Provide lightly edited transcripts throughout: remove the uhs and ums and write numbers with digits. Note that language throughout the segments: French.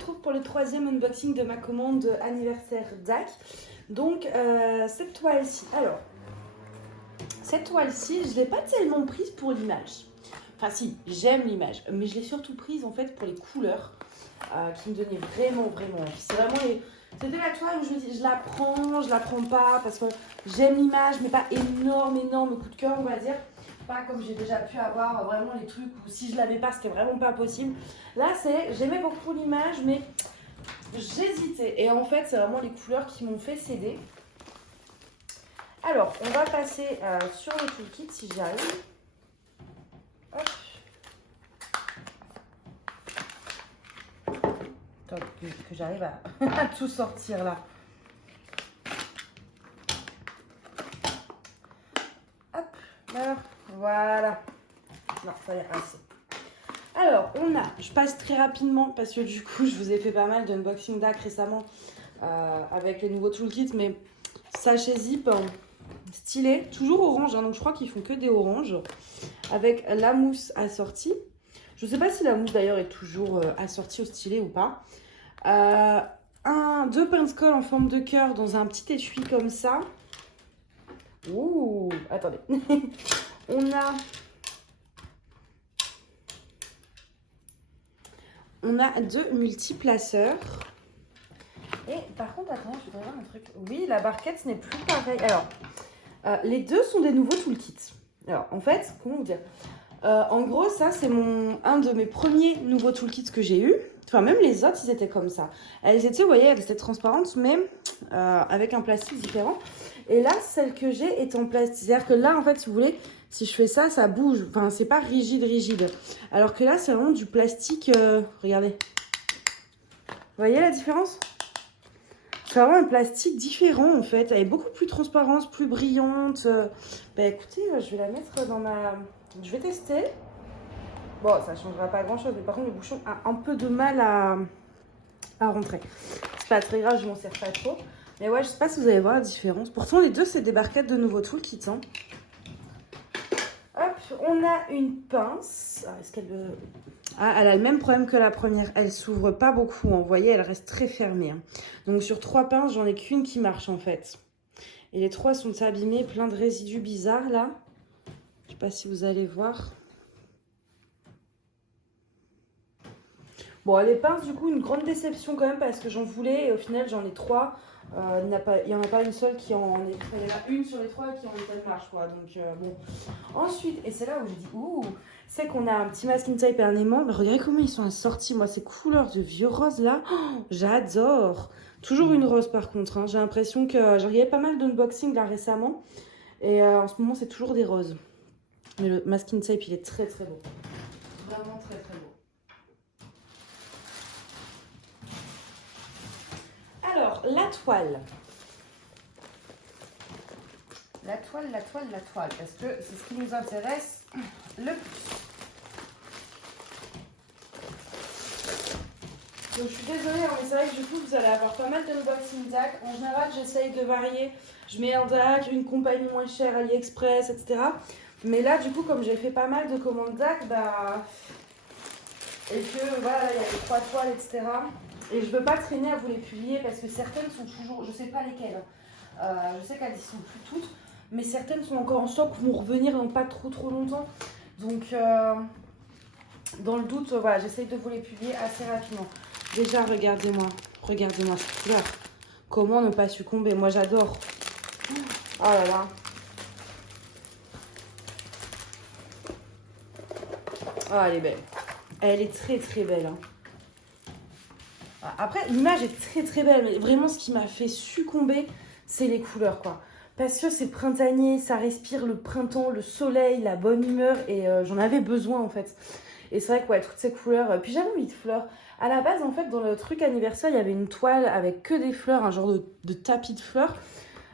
retrouve pour le troisième unboxing de ma commande anniversaire DAC. Donc cette toile-ci, alors cette toile-ci, je ne l'ai pas tellement prise pour l'image. Enfin si, j'aime l'image, mais je l'ai surtout prise en fait pour les couleurs qui me donnaient vraiment envie. C'est vraiment les... C'était la toile où je me dis, je la prends pas parce que j'aime l'image, mais pas énorme coup de cœur on va dire. Pas comme j'ai déjà pu avoir vraiment les trucs où si je l'avais pas, c'était vraiment pas possible. Là, j'aimais beaucoup l'image, mais j'hésitais. Et en fait, c'est vraiment les couleurs qui m'ont fait céder. Alors, on va passer sur le toolkit si j'y arrive. Hop. Attends, que j'arrive à tout sortir là. Hop, alors, voilà. Non, ça y est, assez. Alors, on a, je passe très rapidement parce que du coup, je vous ai fait pas mal d'unboxing DAC récemment avec les nouveaux toolkits, mais sachet zip stylé, toujours orange, hein, donc je crois qu'ils font que des oranges, avec la mousse assortie. Je sais pas si la mousse d'ailleurs est toujours assortie au stylet ou pas. Deux pince-colles en forme de cœur dans un petit étui comme ça. Ouh, attendez. On a deux multiplaceurs. Et par contre, attends, je voudrais voir un truc. Oui, la barquette n'est plus pareille. Alors, les deux sont des nouveaux toolkits. Alors, en fait, comment vous dire en gros, ça, c'est un de mes premiers nouveaux toolkits que j'ai eu. Enfin, même les autres, ils étaient comme ça. Elles étaient, vous voyez, elles étaient transparentes, mais avec un plastique différent. Et là, celle que j'ai est en plastique. C'est-à-dire que là, en fait, si vous voulez, si je fais ça, ça bouge. Enfin, c'est pas rigide. Alors que là, c'est vraiment du plastique. Regardez. Vous voyez la différence? C'est vraiment un plastique différent, en fait. Elle est beaucoup plus transparente, plus brillante. Bah, écoutez, je vais la mettre dans ma... Je vais tester. Bon, ça ne changera pas grand-chose. Mais par contre, le bouchon a un peu de mal à rentrer. C'est pas très grave, je m'en sers pas trop. Mais ouais, je sais pas si vous allez voir la différence. Pourtant, les deux, c'est des barquettes de nouveaux toolkits. Hein. Hop, on a une pince. Ah, est-ce qu'elle... Ah, elle a le même problème que la première. Elle s'ouvre pas beaucoup. Hein. Vous voyez, elle reste très fermée. Hein. Donc, sur 3 pinces, j'en ai qu'une qui marche, en fait. Et les 3 sont abîmées, plein de résidus bizarres, là. Je sais pas si vous allez voir. Bon, les pinces, du coup, une grande déception quand même parce que j'en voulais et au final, j'en ai 3. Il n'y en a pas une seule qui en est... Il y en a une sur les 3 qui en est marche, quoi. Donc, bon. Ensuite, et c'est là où je dis, ouh, c'est qu'on a un petit masking tape et un aimant. Mais regardez comment ils sont assortis. Moi, ces couleurs de vieux rose, là, oh, j'adore. Toujours une rose, par contre. Hein. J'ai l'impression que j'ai regardé pas mal d'unboxing, là, récemment. Et en ce moment, c'est toujours des roses. Mais le masking tape, il est très, très beau. Vraiment très, très beau. Alors, la toile. La toile, parce que c'est ce qui nous intéresse le plus. Donc, je suis désolée, hein, mais c'est vrai que du coup, vous allez avoir pas mal d'unboxing DAC. En général, j'essaye de varier. Je mets un DAC, une compagnie moins chère, AliExpress, etc. Mais là, du coup, comme j'ai fait pas mal de commandes DAC, bah... Et que, voilà, il y a les 3 toiles, etc. Et je veux pas traîner à vous les publier parce que certaines sont toujours... Je sais pas lesquelles. Je sais qu'elles y sont plus toutes. Mais certaines sont encore en stock, vont revenir dans pas trop longtemps. Donc, dans le doute, voilà, j'essaye de vous les publier assez rapidement. Déjà, regardez-moi cette couleur. Comment ne pas succomber? Moi, j'adore. Oh là là. Oh, elle est belle. Elle est très très belle. Hein. Après, l'image est très belle, mais vraiment, ce qui m'a fait succomber, c'est les couleurs, quoi. Parce que c'est printanier, ça respire le printemps, le soleil, la bonne humeur, et j'en avais besoin, en fait. Et c'est vrai que, ouais, toutes ces couleurs... Puis j'avais envie de fleurs. À la base, en fait, dans le truc anniversaire, il y avait une toile avec que des fleurs, un genre de tapis de fleurs.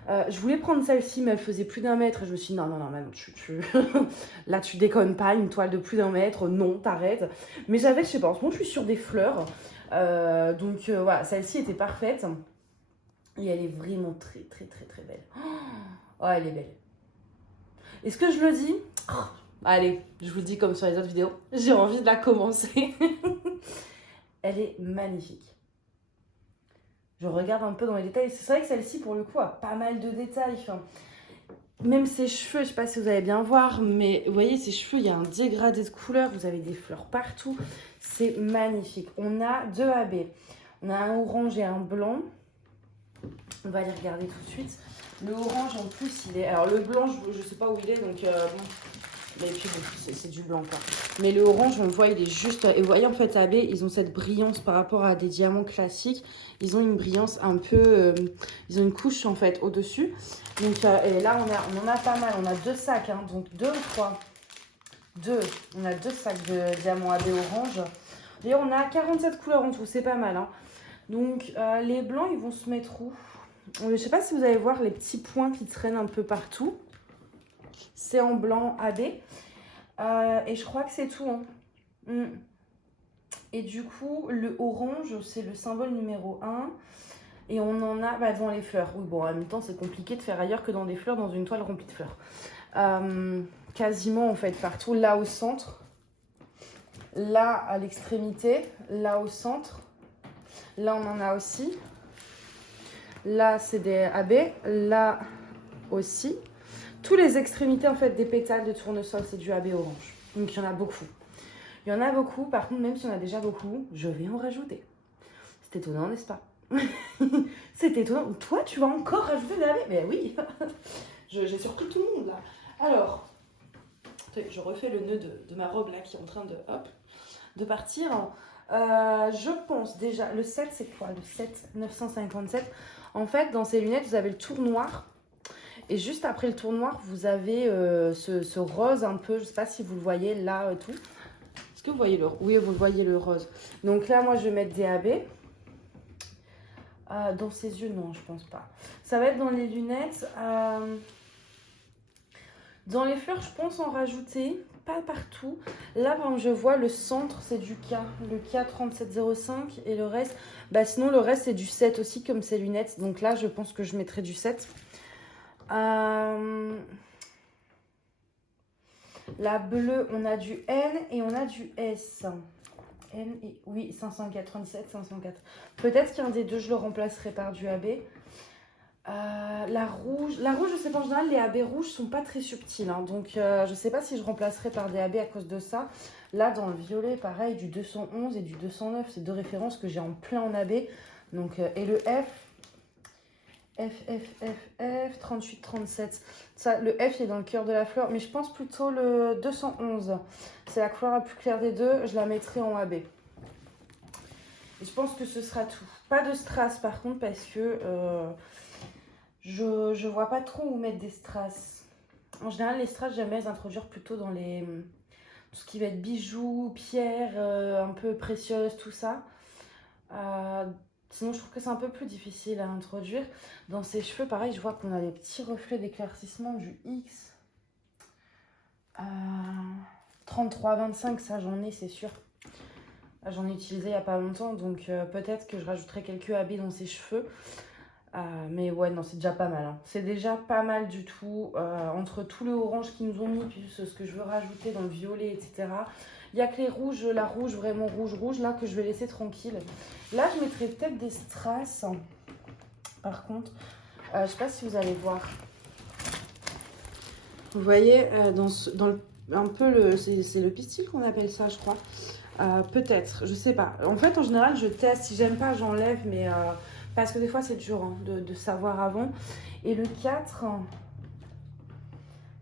Je voulais prendre celle-ci, mais elle faisait plus d'1 mètre. Et je me suis dit, non, là, tu déconnes pas, une toile de plus d'1 mètre. Non, t'arrêtes. Mais j'avais, je sais pas, en ce moment, je suis sur des fleurs. Donc, voilà, celle-ci était parfaite. Et elle est vraiment très belle. Oh, elle est belle. Est-ce que je le dis? Allez, je vous le dis comme sur les autres vidéos. J'ai envie de la commencer. Elle est magnifique. Je regarde un peu dans les détails. C'est vrai que celle-ci, pour le coup, a pas mal de détails. Enfin, même ses cheveux, je sais pas si vous allez bien voir, mais vous voyez, ses cheveux, il y a un dégradé de couleur. Vous avez des fleurs partout. C'est magnifique. On a 2 AB. On a un orange et un blanc. On va les regarder tout de suite. Le orange, en plus, il est... Alors, le blanc, je sais pas où il est, donc... bon. Et puis, bon, c'est du blanc, quoi. Mais le orange, on le voit, il est juste... Et vous voyez, en fait, AB, ils ont cette brillance par rapport à des diamants classiques. Ils ont une brillance un peu... ils ont une couche, en fait, au-dessus. Donc, et là, on en a pas mal. On a 2 sacs, hein. Donc, 2 ou 3. 2. On a 2 sacs de diamants AB orange. Et on a 47 couleurs en tout. C'est pas mal, hein. Donc, les blancs, ils vont se mettre où? Je sais pas si vous allez voir les petits points qui traînent un peu partout. C'est en blanc AB. Et je crois que c'est tout. Hein. Et du coup, le orange, c'est le symbole numéro 1. Et on en a dans les fleurs. Oui, bon, en même temps, c'est compliqué de faire ailleurs que dans des fleurs, dans une toile remplie de fleurs. Quasiment, en fait, partout. Là, au centre. Là, à l'extrémité. Là, au centre. Là, on en a aussi. Là, c'est des AB. Là aussi. Tous les extrémités, en fait, des pétales de tournesol, c'est du AB orange. Donc, il y en a beaucoup. Il y en a beaucoup. Par contre, même si on a déjà beaucoup, je vais en rajouter. C'est étonnant, n'est-ce pas? C'est étonnant. Toi, tu vas encore rajouter des AB? Mais oui. J'ai surpris tout le monde, là. Alors, je refais le nœud de ma robe, là, qui est en train de partir. Je pense déjà, le 7, c'est quoi? Le 7 957. En fait, dans ces lunettes, vous avez le tour noir. Et juste après le tour noir, vous avez ce rose un peu. Je ne sais pas si vous le voyez là et tout. Est-ce que vous voyez le... Oui, vous le voyez le rose. Donc là, moi, je vais mettre des AB. Dans ses yeux, non, je pense pas. Ça va être dans les lunettes. Dans les fleurs, je pense en rajouter. Pas partout. Là, par exemple, je vois le centre, c'est du K. Le K3705. Et le reste... sinon, le reste, c'est du 7 aussi, comme ces lunettes. Donc là, je pense que je mettrai du 7. La bleue, on a du N et on a du S. N et oui, 597, 504. Peut-être qu'un des deux, je le remplacerai par du AB. La rouge, je sais pas, en général, les AB rouges sont pas très subtils. Hein, donc, je sais pas si je remplacerai par des AB à cause de ça. Là, dans le violet, pareil, du 211 et du 209. C'est deux références que j'ai en plein en AB. Donc, et le F, 38, 37. Ça, le F, il est dans le cœur de la fleur. Mais je pense plutôt le 211. C'est la couleur la plus claire des deux. Je la mettrai en AB. Et je pense que ce sera tout. Pas de strass, par contre, parce que je vois pas trop où mettre des strass. En général, les strass, j'aime bien les introduire plutôt dans tout ce qui va être bijoux, pierres, un peu précieuses, tout ça. Sinon, je trouve que c'est un peu plus difficile à introduire. Dans ses cheveux, pareil, je vois qu'on a des petits reflets d'éclaircissement du X. 33-25, ça j'en ai, c'est sûr. J'en ai utilisé il n'y a pas longtemps, donc peut-être que je rajouterai quelques AB dans ses cheveux. Mais ouais, non, c'est déjà pas mal. Hein. C'est déjà pas mal du tout. Entre tout le orange qu'ils nous ont mis, puis ce que je veux rajouter dans le violet, etc. Il n'y a que les rouges, la rouge, vraiment rouge, là, que je vais laisser tranquille. Là, je mettrai peut-être des strass. Par contre, je ne sais pas si vous allez voir. Vous voyez, un peu, c'est le pistil qu'on appelle ça, je crois. Peut-être, je sais pas. En fait, en général, je teste. Si j'aime pas, j'enlève, mais... parce que des fois, c'est dur hein, de savoir avant. Et le 4...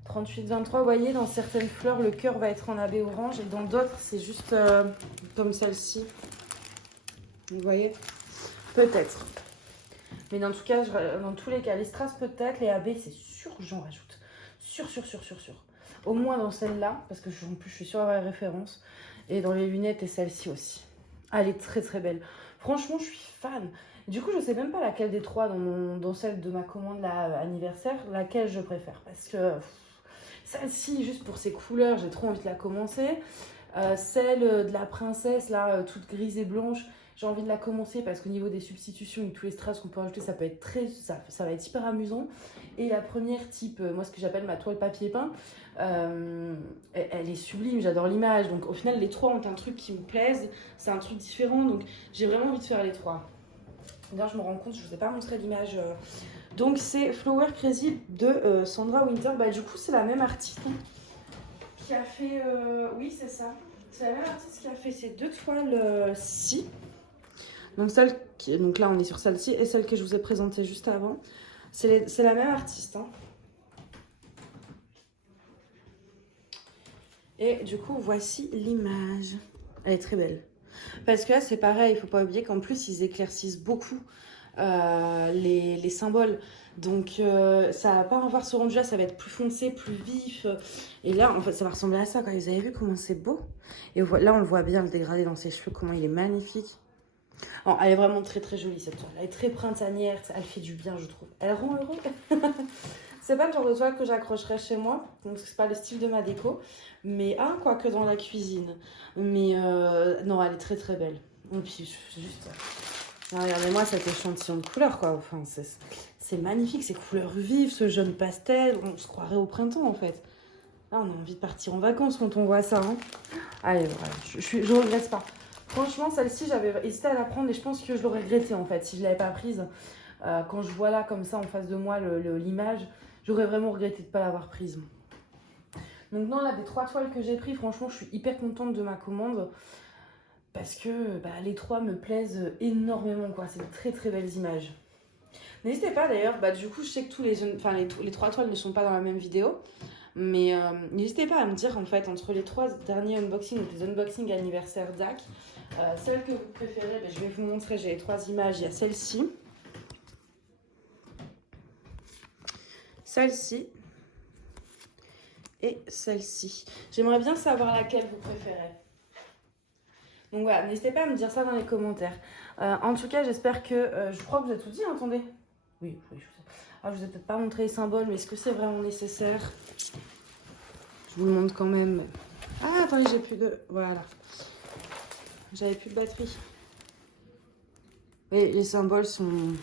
38-23, vous voyez, dans certaines fleurs, le cœur va être en AB orange et dans d'autres, c'est juste comme celle-ci. Vous voyez? Peut-être. Mais dans tout cas, dans tous les cas, les strass peut-être, les AB, c'est sûr que j'en rajoute. Sûr. Au moins dans celle-là, parce que en plus, je suis sûre d'avoir les références. Et dans les lunettes et celle-ci aussi. Ah, elle est très très belle. Franchement, je suis fan. Du coup, je sais même pas laquelle des trois dans celle de ma commande là, anniversaire, laquelle je préfère. Parce que... celle-ci, juste pour ses couleurs, j'ai trop envie de la commencer. Celle de la princesse, là, toute grise et blanche, j'ai envie de la commencer parce qu'au niveau des substitutions et tous les strass qu'on peut rajouter, ça peut être ça va être hyper amusant. Et la première type, moi ce que j'appelle ma toile papier peint, elle est sublime, j'adore l'image. Donc au final, les trois ont un truc qui me plaise, c'est un truc différent. Donc j'ai vraiment envie de faire les trois. D'ailleurs, je me rends compte, je vous ai pas montré l'image. Donc, c'est Flower Crazy de Sandra Winter. Bah, du coup, c'est la même artiste hein, qui a fait. Oui, c'est ça. C'est la même artiste qui a fait ces deux toiles-ci. Donc, donc là, on est sur celle-ci et celle que je vous ai présentée juste avant. C'est la même artiste. Hein. Et du coup, voici l'image. Elle est très belle. Parce que là, c'est pareil, il ne faut pas oublier qu'en plus, ils éclaircissent beaucoup les symboles. Donc, ça va pas avoir ce rendu-là, ça va être plus foncé, plus vif. Et là, en fait, ça va ressembler à ça. Quand vous avez vu comment c'est beau. Et là, on le voit bien, le dégradé dans ses cheveux, comment il est magnifique. Alors, elle est vraiment très très jolie cette toile. Elle est très printanière, elle fait du bien, je trouve. Elle rend heureux. C'est pas le genre de toile que j'accrocherais chez moi, donc c'est pas le style de ma déco. Mais quoique dans la cuisine. Mais non, elle est très très belle. Et puis juste, regardez-moi cet échantillon de couleurs quoi. Enfin, c'est magnifique, ces couleurs vives, ce jaune pastel. On se croirait au printemps en fait. Là, on a envie de partir en vacances quand on voit ça. Hein. Allez, voilà, je regrette pas. Franchement, celle-ci, j'avais hésité à la prendre et je pense que je l'aurais regretté en fait si je l'avais pas prise. Quand je vois là comme ça en face de moi l'image, j'aurais vraiment regretté de ne pas l'avoir prise. Donc non, là, des 3 toiles que j'ai pris, franchement, je suis hyper contente de ma commande. Parce que les 3 me plaisent énormément, quoi. C'est de très très belles images. N'hésitez pas d'ailleurs, du coup, je sais que les 3 toiles ne sont pas dans la même vidéo. Mais n'hésitez pas à me dire, en fait, entre les 3 derniers unboxings, donc les unboxings anniversaire DAC, celle que vous préférez, je vais vous montrer, j'ai les 3 images. Il y a celle-ci. Celle-ci. Et celle-ci. J'aimerais bien savoir laquelle vous préférez. Donc voilà, n'hésitez pas à me dire ça dans les commentaires. En tout cas, j'espère que... je crois que vous avez tout dit, hein, attendez. Oui, je sais. Je vous ai peut-être pas montré les symboles, mais est-ce que c'est vraiment nécessaire? Je vous le montre quand même. Ah, attendez, j'ai plus de... Voilà. J'avais plus de batterie. Et les symboles sont...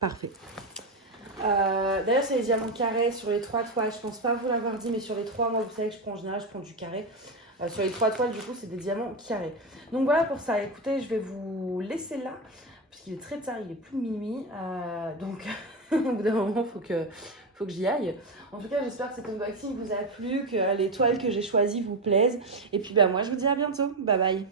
parfaits. D'ailleurs, c'est les diamants carrés sur les 3 toiles. Je pense pas vous l'avoir dit, mais sur les 3, moi, vous savez que je prends en général, je prends du carré. Sur les 3 toiles, du coup, c'est des diamants carrés. Donc voilà pour ça. Écoutez, je vais vous laisser là, parce qu'il est très tard, il est plus de minuit. Donc, au bout d'un moment, faut que j'y aille. En tout cas, j'espère que cet unboxing vous a plu, que les toiles que j'ai choisies vous plaisent. Et puis, moi, je vous dis à bientôt. Bye bye.